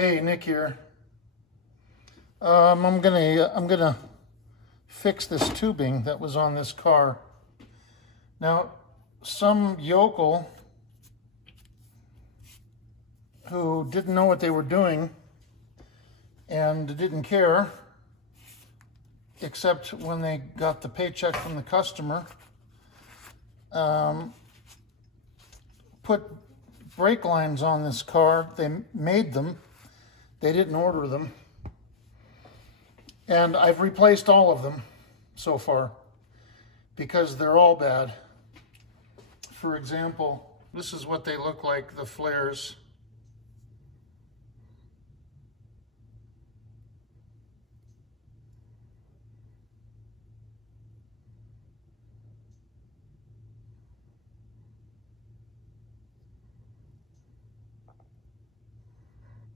Hey, Nick here. I'm gonna fix this tubing that was on this car. Now, some yokel who didn't know what they were doing and didn't care, except when they got the paycheck from the customer, put brake lines on this car. They made them. They didn't order them. And I've replaced all of them so far because they're all bad. For example, this is what they look like, the flares.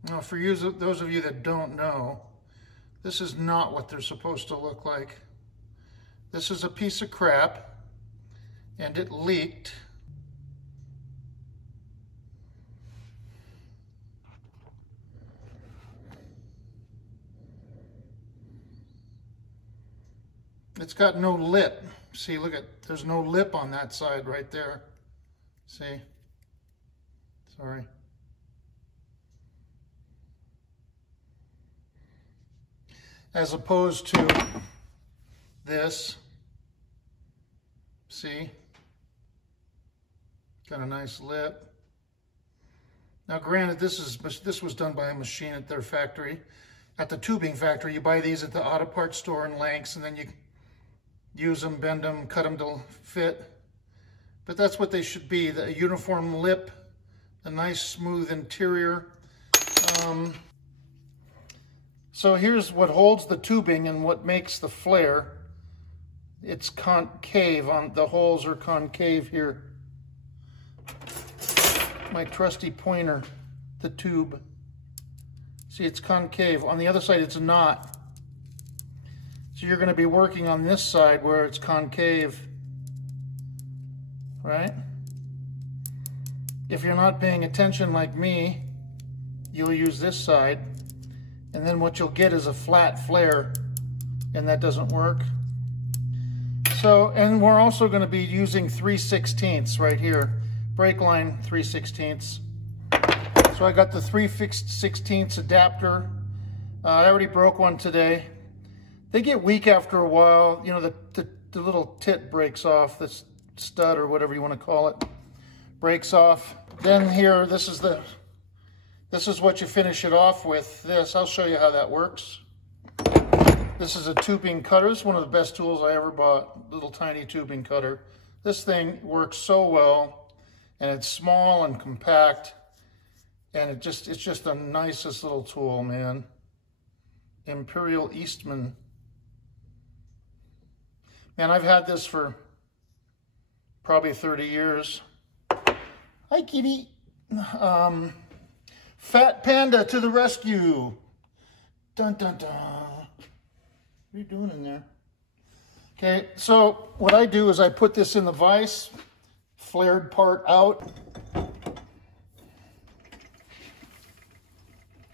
Now, for you, those of you that don't know, this is not what they're supposed to look like. This is a piece of crap, and it leaked. It's got no lip. See, look at, there's no lip on that side right there. See? Sorry. As opposed to this, see, got a nice lip. Now granted, this was done by a machine at their factory, at the tubing factory. You buy these at the auto parts store in lengths, and then you use them, bend them, cut them to fit. But that's what they should be, the uniform lip, a nice smooth interior. So here's what holds the tubing and what makes the flare. It's concave, the holes are concave here. My trusty pointer, the tube. See, it's concave. On the other side, it's not. So you're going to be working on this side where it's concave, right? If you're not paying attention like me, you'll use this side. And then what you'll get is a flat flare, and that doesn't work. So, and we're also going to be using 3/16 right here. Brake line 3/16. So I got the 3/16 adapter. I already broke one today. They get weak after a while. You know, the little tit breaks off, this stud or whatever you want to call it, breaks off. Then here, this is what you finish it off with. This, I'll show you how that works. This is a tubing cutter. It's one of the best tools I ever bought, little tiny tubing cutter. This thing works so well, and it's small and compact, and it's just the nicest little tool, man. Imperial Eastman. Man, I've had this for probably 30 years. Hi, kitty. Fat Panda to the rescue. Dun, dun, dun. What are you doing in there? Okay, so what I do is I put this in the vise, flared part out.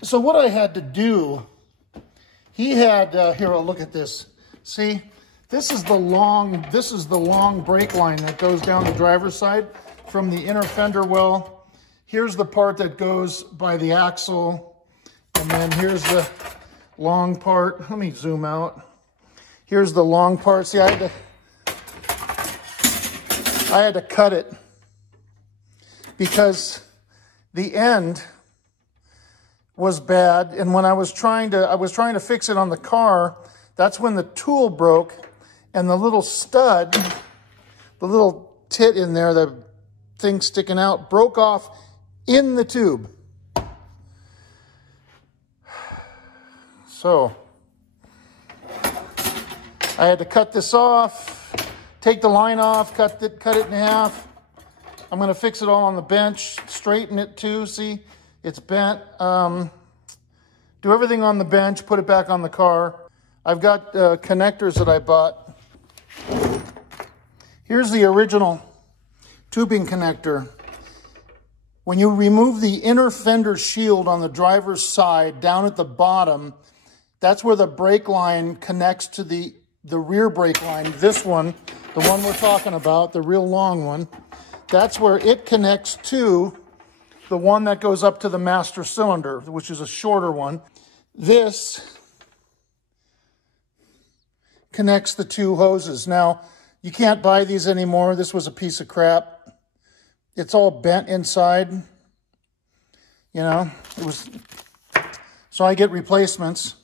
So what I had to do, he had, here, I'll look at this. See, this is the long brake line that goes down the driver's side from the inner fender well. Here's the part that goes by the axle, and then here's the long part. Let me zoom out. Here's the long part. See, I had to cut it because the end was bad, and when I was trying to fix it on the car, that's when the tool broke, and the little stud, the little tit in there, the thing sticking out, broke off in the tube. So I had to cut this off, take the line off, cut it in half. I'm going to fix it all on the bench, straighten it too. See, it's bent. Do everything on the bench, put it back on the car. I've got connectors that I bought. Here's the original tubing connector. When you remove the inner fender shield on the driver's side down at the bottom, that's where the brake line connects to the rear brake line. This one, the one we're talking about, the real long one, that's where it connects to the one that goes up to the master cylinder, which is a shorter one. This connects the two hoses. Now, you can't buy these anymore. This was a piece of crap. It's all bent inside. You know, it was, so I get replacements.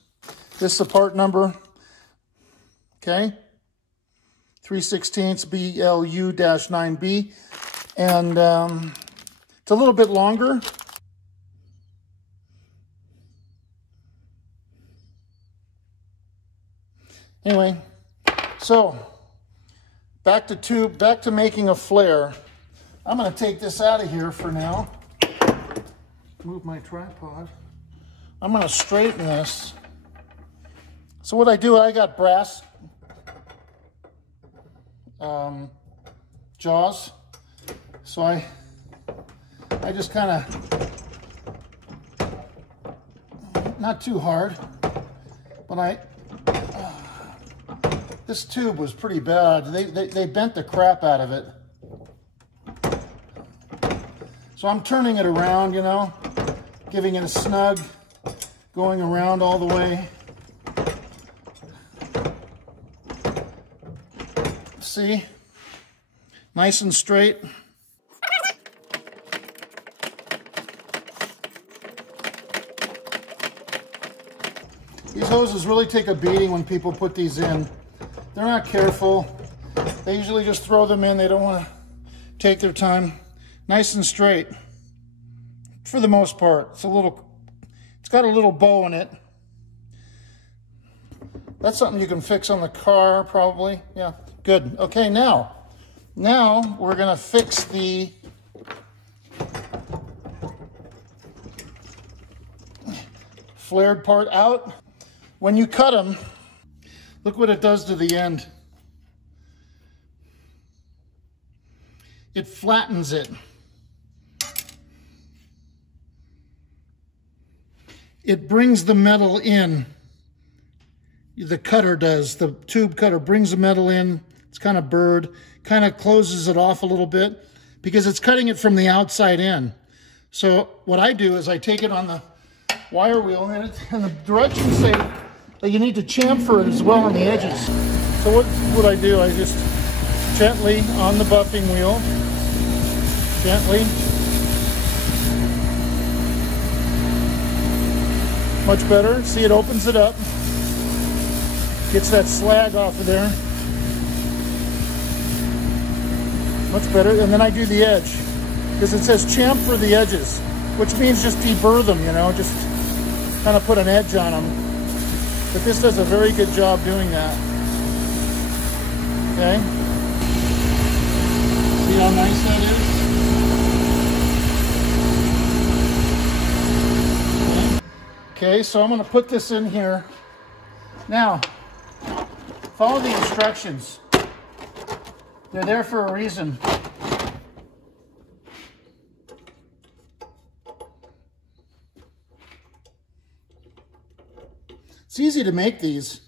This is the part number, okay? 3/16 BLU-9B. And it's a little bit longer. Anyway, so back to making a flare. I'm going to take this out of here for now. Move my tripod. I'm going to straighten this. So what I do, I got brass jaws. So I just kind of, not too hard, but this tube was pretty bad. They bent the crap out of it. So I'm turning it around, you know, giving it a snug, going around all the way. See? Nice and straight. These hoses really take a beating when people put these in. They're not careful. They usually just throw them in. They don't want to take their time. Nice and straight. For the most part. It's got a little bow in it. That's something you can fix on the car, probably. Yeah, good. Okay, now we're gonna fix the flared part out. When you cut them, look what it does to the end. It flattens it. It brings the metal in. The cutter does. The tube cutter brings the metal in. It's kind of burred. Kind of closes it off a little bit because it's cutting it from the outside in. So what I do is I take it on the wire wheel and the directions say that you need to chamfer it as well on the edges. So what I do, I just gently on the buffing wheel, gently. Much better. See, it opens it up. Gets that slag off of there. Much better. And then I do the edge. Because it says chamfer the edges. Which means just deburr them, you know. Just kind of put an edge on them. But this does a very good job doing that. Okay. See how nice that is? Okay, so I'm going to put this in here. Now, follow the instructions. They're there for a reason. It's easy to make these.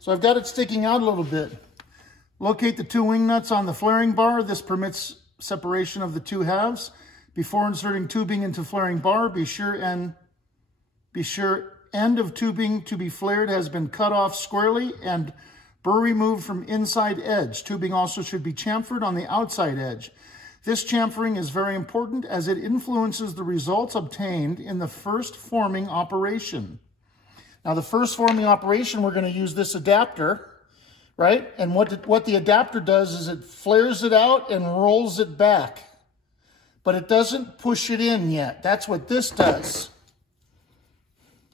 So I've got it sticking out a little bit. Locate the two wing nuts on the flaring bar. This permits separation of the two halves. Before inserting tubing into flaring bar, be sure end of tubing to be flared has been cut off squarely and burr removed from inside edge. Tubing also should be chamfered on the outside edge. This chamfering is very important as it influences the results obtained in the first forming operation. Now the first forming operation, we're going to use this adapter, right? And what the adapter does is it flares it out and rolls it back. But it doesn't push it in yet. That's what this does.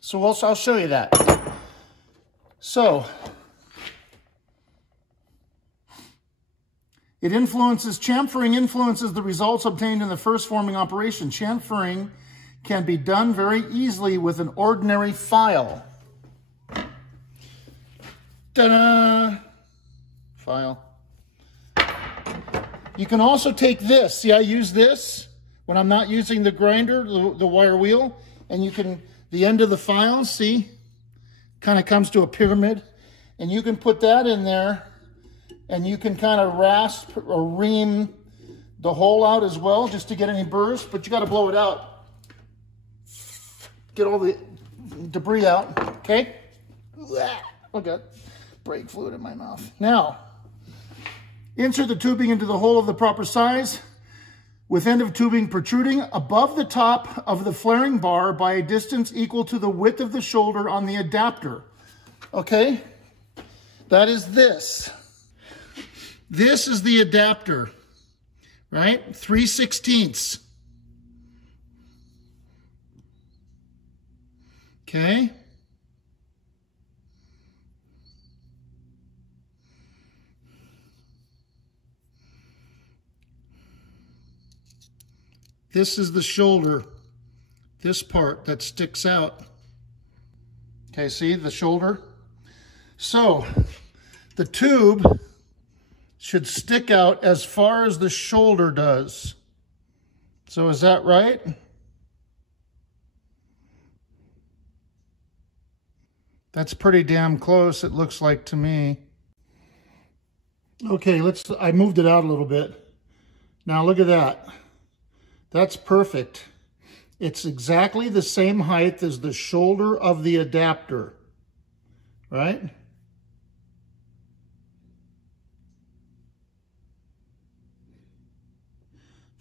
So I'll show you that. So, chamfering influences the results obtained in the first forming operation. Chamfering can be done very easily with an ordinary file. Ta-da! file. You can also take this. See, I use this when I'm not using the grinder, the wire wheel, and you can, the end of the file, see, kind of comes to a pyramid, and you can put that in there, and you can kind of rasp or ream the hole out as well, just to get any burrs, but you got to blow it out. Get all the debris out, okay? I got brake fluid in my mouth. Now, insert the tubing into the hole of the proper size, with end of tubing protruding above the top of the flaring bar by a distance equal to the width of the shoulder on the adapter. Okay? That is this. This is the adapter, right? 3/16. Okay? This is the shoulder, this part that sticks out. Okay, see the shoulder? So the tube should stick out as far as the shoulder does. So is that right? That's pretty damn close, it looks like to me. Okay, I moved it out a little bit. Now look at that. That's perfect. It's exactly the same height as the shoulder of the adapter, right?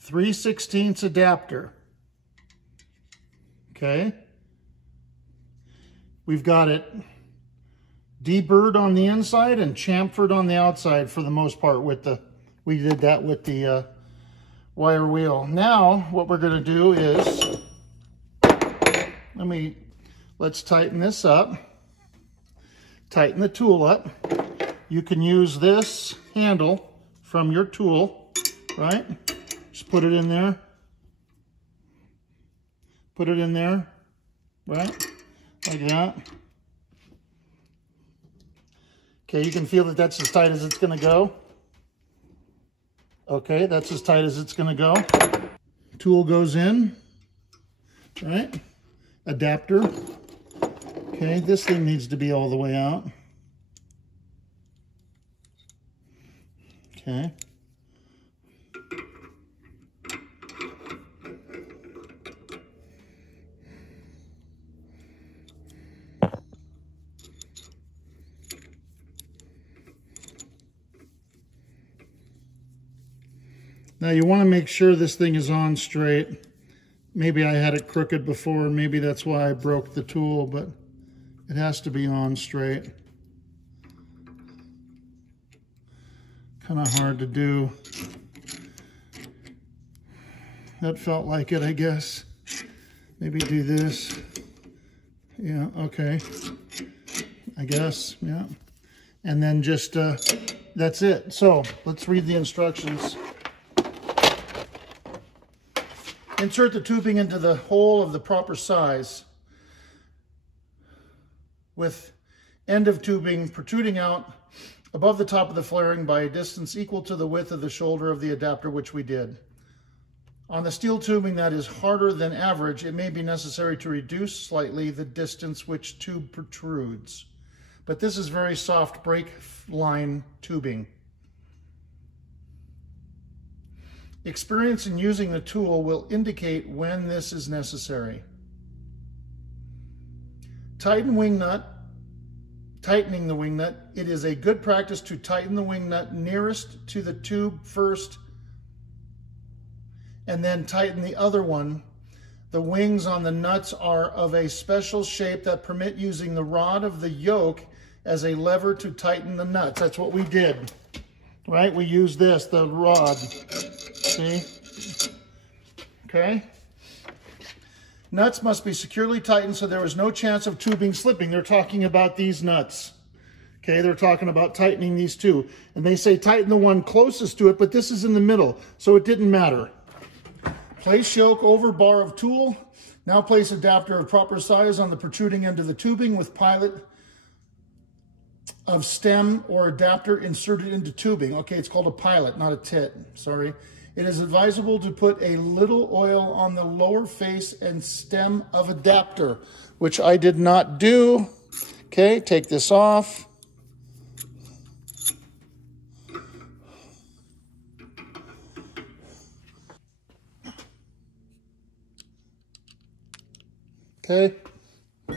.3/16 adapter. Okay. We've got it deburred on the inside and chamfered on the outside for the most part with the, we did that with the wire wheel. Now what we're going to do is, let's tighten this up, tighten the tool up. You can use this handle from your tool, right? Just put it in there. Put it in there, right? Like that. Okay, you can feel that that's as tight as it's going to go. Okay, that's as tight as it's going to go. Tool goes in, right? Adapter. Okay, this thing needs to be all the way out. Okay. Now you want to make sure this thing is on straight. Maybe I had it crooked before, maybe that's why I broke the tool, but it has to be on straight. Kind of hard to do. That felt like it, I guess. Maybe do this. Yeah, okay. I guess, yeah. And then just, that's it. So let's read the instructions. Insert the tubing into the hole of the proper size, with end of tubing protruding out above the top of the flaring by a distance equal to the width of the shoulder of the adapter, which we did. On the steel tubing that is harder than average, it may be necessary to reduce slightly the distance which tube protrudes. But this is very soft brake line tubing. Experience in using the tool will indicate when this is necessary. Tightening the wingnut. It is a good practice to tighten the wingnut nearest to the tube first and then tighten the other one. The wings on the nuts are of a special shape that permit using the rod of the yoke as a lever to tighten the nuts. That's what we did, right? We used this, the rod. See? Okay. Nuts must be securely tightened so there is no chance of tubing slipping. They're talking about these nuts. Okay, they're talking about tightening these two. And they say tighten the one closest to it, but this is in the middle, so it didn't matter. Place yoke over bar of tool. Now place adapter of proper size on the protruding end of the tubing with pilot of stem or adapter inserted into tubing. Okay, it's called a pilot, not a tit, sorry. It is advisable to put a little oil on the lower face and stem of adapter, which I did not do. Okay, take this off. Okay,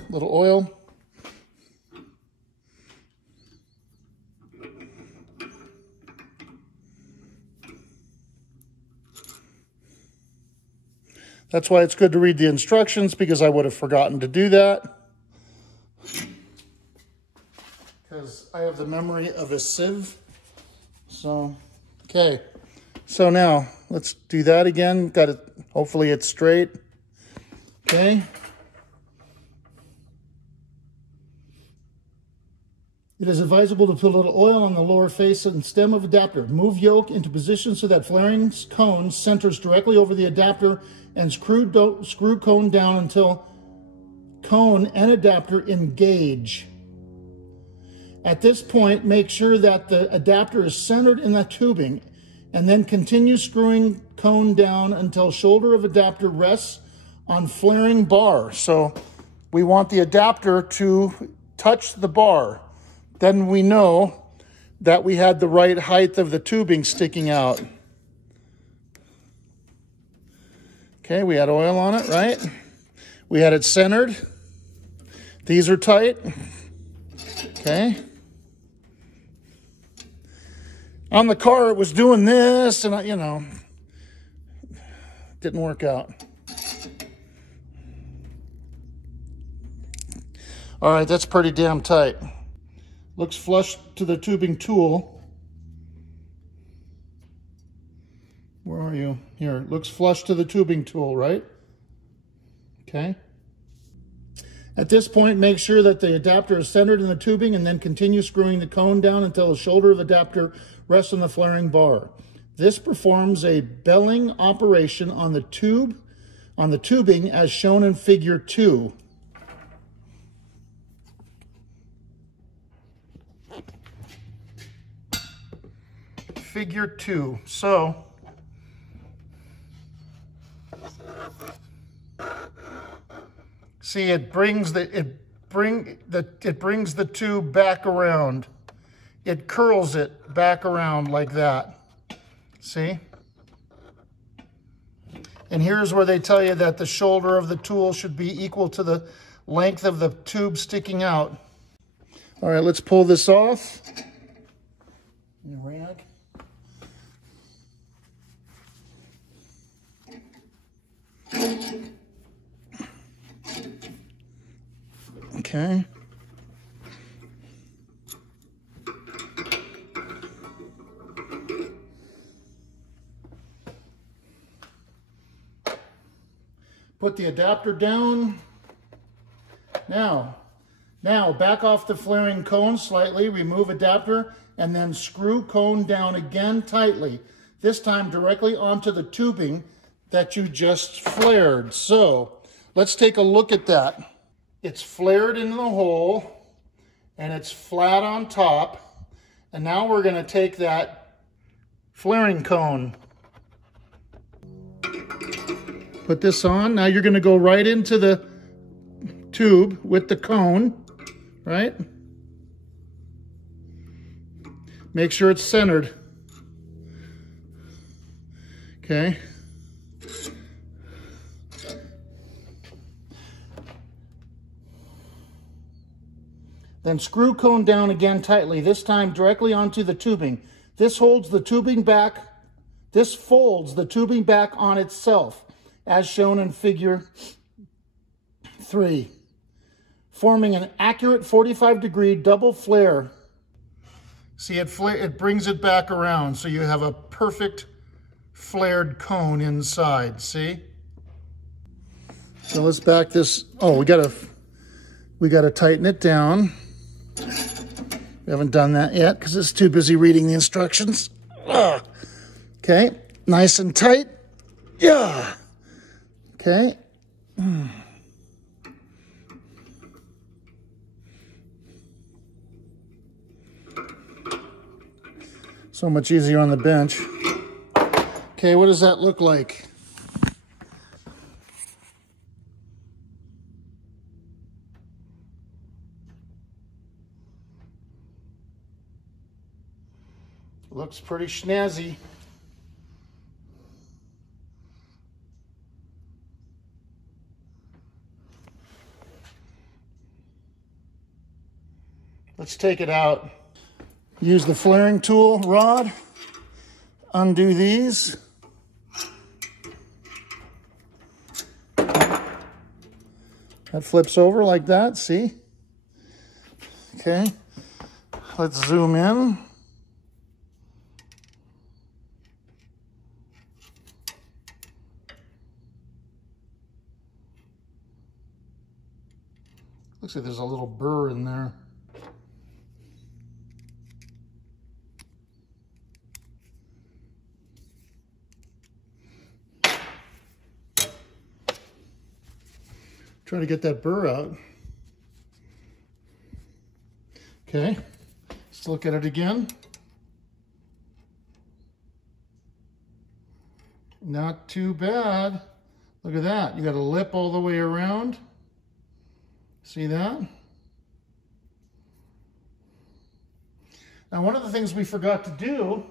little oil. That's why it's good to read the instructions, because I would have forgotten to do that. Because I have the memory of a sieve. So, okay. So now, let's do that again. Got it. Hopefully it's straight. Okay. It is advisable to put a little oil on the lower face and stem of adapter. Move yoke into position so that flaring cone centers directly over the adapter, and screw cone down until cone and adapter engage. At this point, make sure that the adapter is centered in the tubing, and then continue screwing cone down until shoulder of adapter rests on flaring bar. So we want the adapter to touch the bar. Then we know that we had the right height of the tubing sticking out. Okay, we had oil on it, right? We had it centered. These are tight. Okay. On the car, it was doing this, and you know, didn't work out. All right, that's pretty damn tight. Looks flush to the tubing tool. Where are you? Here, it looks flush to the tubing tool, right? Okay. At this point, make sure that the adapter is centered in the tubing, and then continue screwing the cone down until the shoulder of the adapter rests on the flaring bar. This performs a belling operation on the tubing as shown in figure 2. Figure 2. So see, it brings the tube back around. It curls it back around like that. See? And here's where they tell you that the shoulder of the tool should be equal to the length of the tube sticking out. All right, let's pull this off. Rag. Okay. Put the adapter down. Now back off the flaring cone slightly, remove adapter, and then screw cone down again tightly, this time directly onto the tubing that you just flared. So let's take a look at that. It's flared into the hole and it's flat on top. And now we're going to take that flaring cone, put this on. Now you're going to go right into the tube with the cone, right? Make sure it's centered. Okay. Then screw cone down again tightly, this time directly onto the tubing. This holds the tubing back, this folds the tubing back on itself, as shown in figure 3, forming an accurate 45-degree double flare. See, it brings it back around, so you have a perfect flared cone inside, see? So let's back this, oh, we gotta tighten it down. We haven't done that yet because it's too busy reading the instructions. Okay, nice and tight. Yeah. Okay. So much easier on the bench. Okay, what does that look like? Looks pretty snazzy. Let's take it out. Use the flaring tool rod. Undo these. That flips over like that, see? Okay, let's zoom in. Looks like there's a little burr in there. Try to get that burr out. Okay, let's look at it again. Not too bad. Look at that. You got a lip all the way around. See that? Now, one of the things we forgot to do,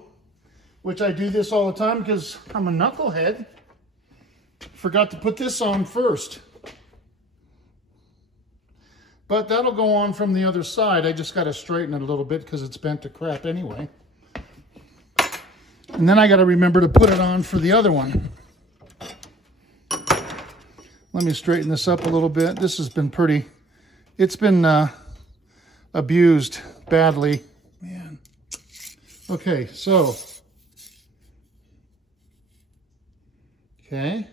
which I do this all the time because I'm a knucklehead, forgot to put this on first. But that'll go on from the other side. I just got to straighten it a little bit because it's bent to crap anyway. And then I got to remember to put it on for the other one. Let me straighten this up a little bit. This has been pretty, it's been abused badly. Man. Okay, so. Okay.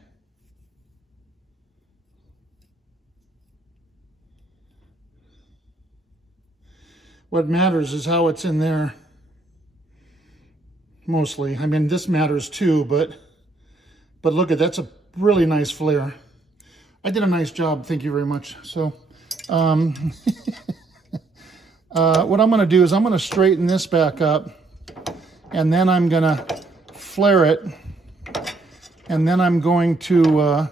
What matters is how it's in there, mostly. I mean, this matters too, but look at, that's a really nice flare. I did a nice job, thank you very much. So, what I'm gonna do is I'm gonna straighten this back up, and then I'm gonna flare it, and then I'm going to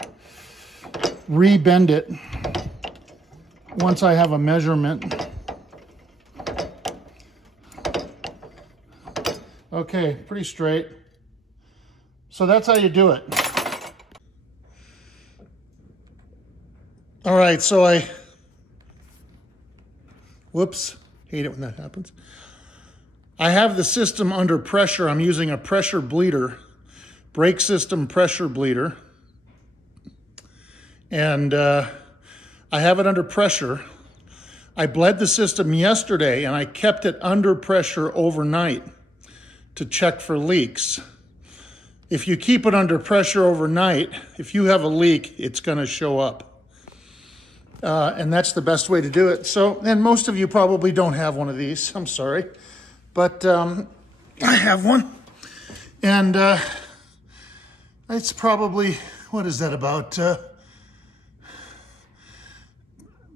re-bend it once I have a measurement. Okay, pretty straight. So that's how you do it. All right, so whoops, hate it when that happens. I have the system under pressure. I'm using a pressure bleeder, brake system pressure bleeder. And I have it under pressure. I bled the system yesterday and I kept it under pressure overnight to check for leaks. If you keep it under pressure overnight, if you have a leak, it's gonna show up. And that's the best way to do it. So, and most of you probably don't have one of these, I'm sorry. But I have one. And it's probably, what is that, about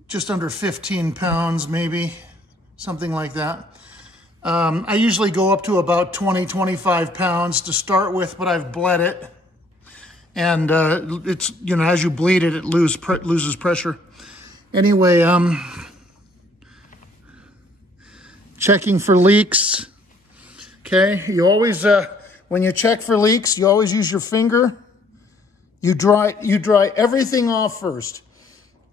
just under 15 pounds maybe, something like that. I usually go up to about 20, 25 pounds to start with, but I've bled it. And it's, you know, as you bleed it, it loses pressure. Anyway, checking for leaks. Okay, you always, when you check for leaks, you always use your finger. You dry everything off first.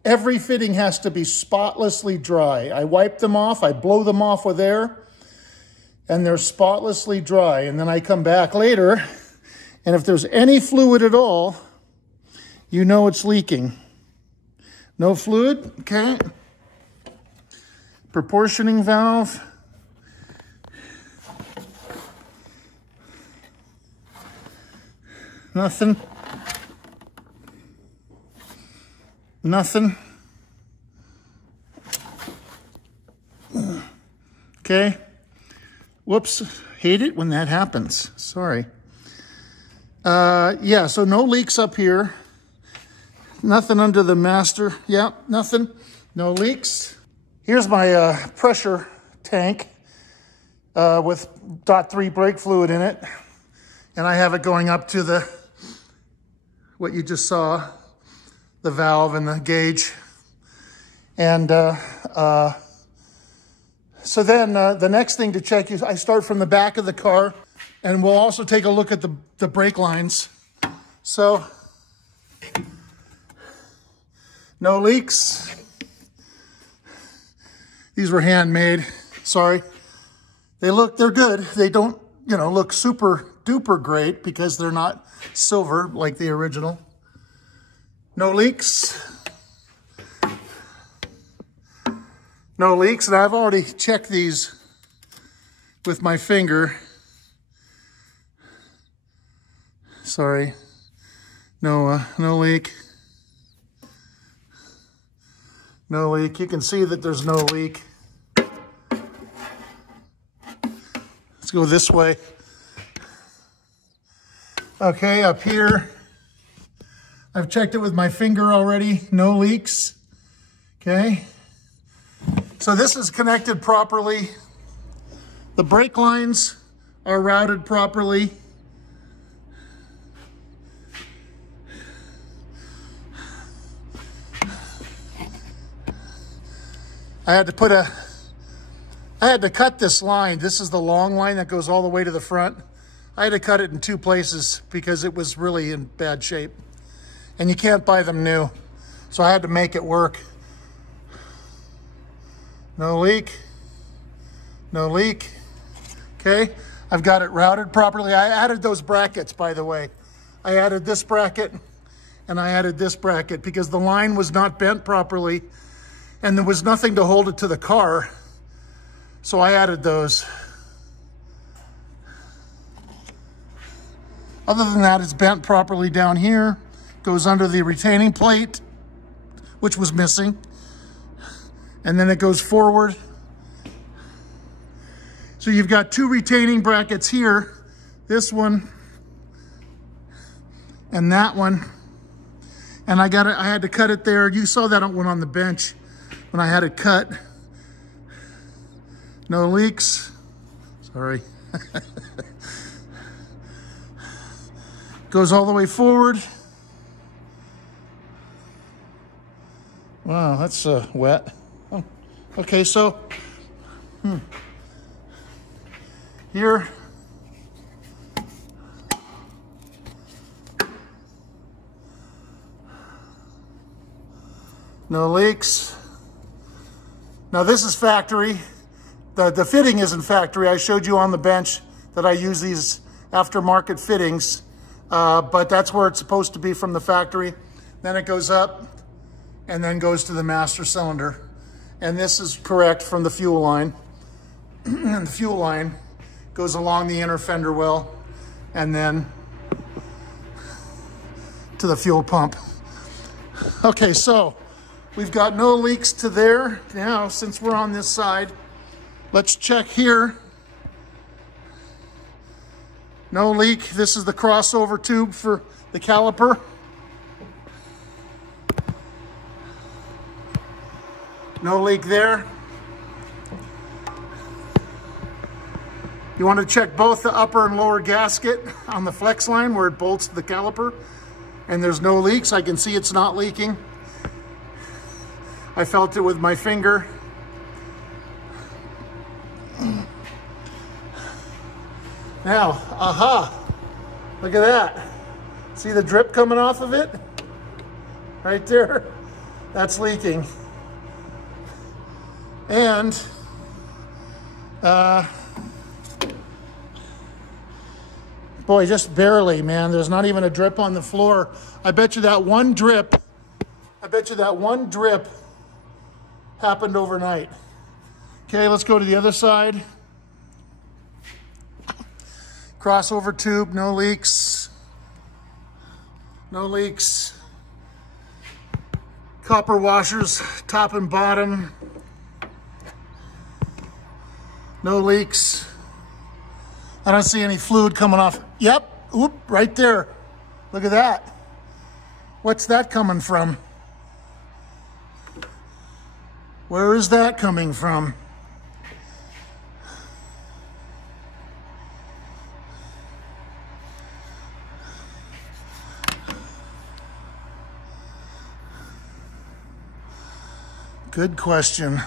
Every fitting has to be spotlessly dry. I wipe them off, I blow them off with air, and they're spotlessly dry. And then I come back later, and if there's any fluid at all, you know it's leaking. No fluid, okay. Proportioning valve. Nothing. Nothing. Okay. Whoops, hate it when that happens, sorry. Yeah, so no leaks up here. Nothing under the master, yeah, nothing, no leaks. Here's my pressure tank. with .3 brake fluid in it. And I have it going up to the, what you just saw, the valve and the gauge. And so then the next thing to check is I start from the back of the car, and we'll also take a look at the brake lines. So, no leaks. These were handmade, sorry. They're good. They don't, look super duper great because they're not silver like the original. No leaks. No leaks, and I've already checked these with my finger. Sorry, no leak. No leak. You can see that there's no leak. Let's go this way. Okay, up here, I've checked it with my finger already. No leaks. Okay. So this is connected properly. The brake lines are routed properly. I had to cut this line. This is the long line that goes all the way to the front. I had to cut it in 2 places because it was really in bad shape. And you can't buy them new. So I had to make it work. No leak. No leak. Okay, I've got it routed properly. I added those brackets, by the way. I added this bracket and I added this bracket because the line was not bent properly and there was nothing to hold it to the car. So I added those. Other than that, it's bent properly down here. Goes under the retaining plate, which was missing. And then it goes forward. So you've got 2 retaining brackets here. This one and that one. And I had to cut it there. You saw that one on the bench when I had it cut. No leaks. Sorry. Goes all the way forward. Wow, that's wet. Oh, okay, so here. No leaks. Now this is factory. The fitting isn't factory. I showed you on the bench that I use these aftermarket fittings, but that's where it's supposed to be from the factory. Then it goes up and then goes to the master cylinder. And this is correct from the fuel line. And the fuel line goes along the inner fender well and then to the fuel pump. Okay, so we've got no leaks to there. Now, since we're on this side, let's check here. No leak. This is the crossover tube for the caliper. No leak there. You want to check both the upper and lower gasket on the flex line where it bolts to the caliper. And there's no leaks. I can see it's not leaking. I felt it with my finger. Now, aha, look at that. See the drip coming off of it? Right there, that's leaking. And, boy, just barely, man. There's not even a drip on the floor. I bet you that one drip happened overnight. Okay, let's go to the other side. Crossover tube, no leaks. No leaks. Copper washers, top and bottom. No leaks. I don't see any fluid coming off. Yep, oop, right there. Look at that. What's that coming from? Where is that coming from? Good question.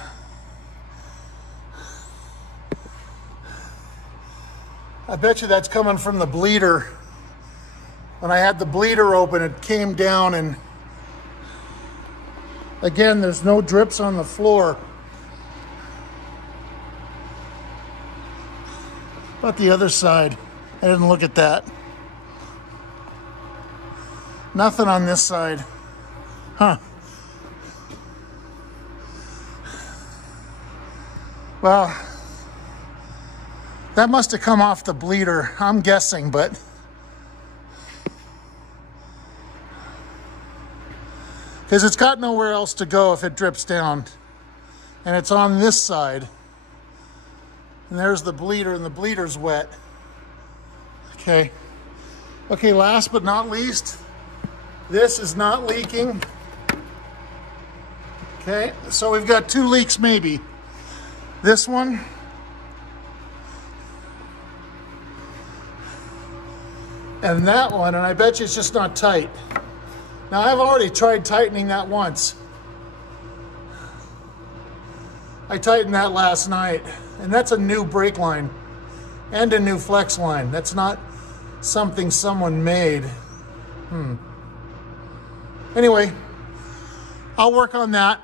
I bet you that's coming from the bleeder. When I had the bleeder open, it came down, and again, there's no drips on the floor. But the other side, I didn't look at that. Nothing on this side. Huh. Well, that must have come off the bleeder, I'm guessing, but because it's got nowhere else to go if it drips down. And it's on this side. And there's the bleeder, and the bleeder's wet. Okay. Okay, last but not least, this is not leaking. Okay, so we've got 2 leaks maybe. This one. And that one, and I bet you it's just not tight. Now, I've already tried tightening that once. I tightened that last night, and that's a new brake line and a new flex line. That's not something someone made. Anyway, I'll work on that.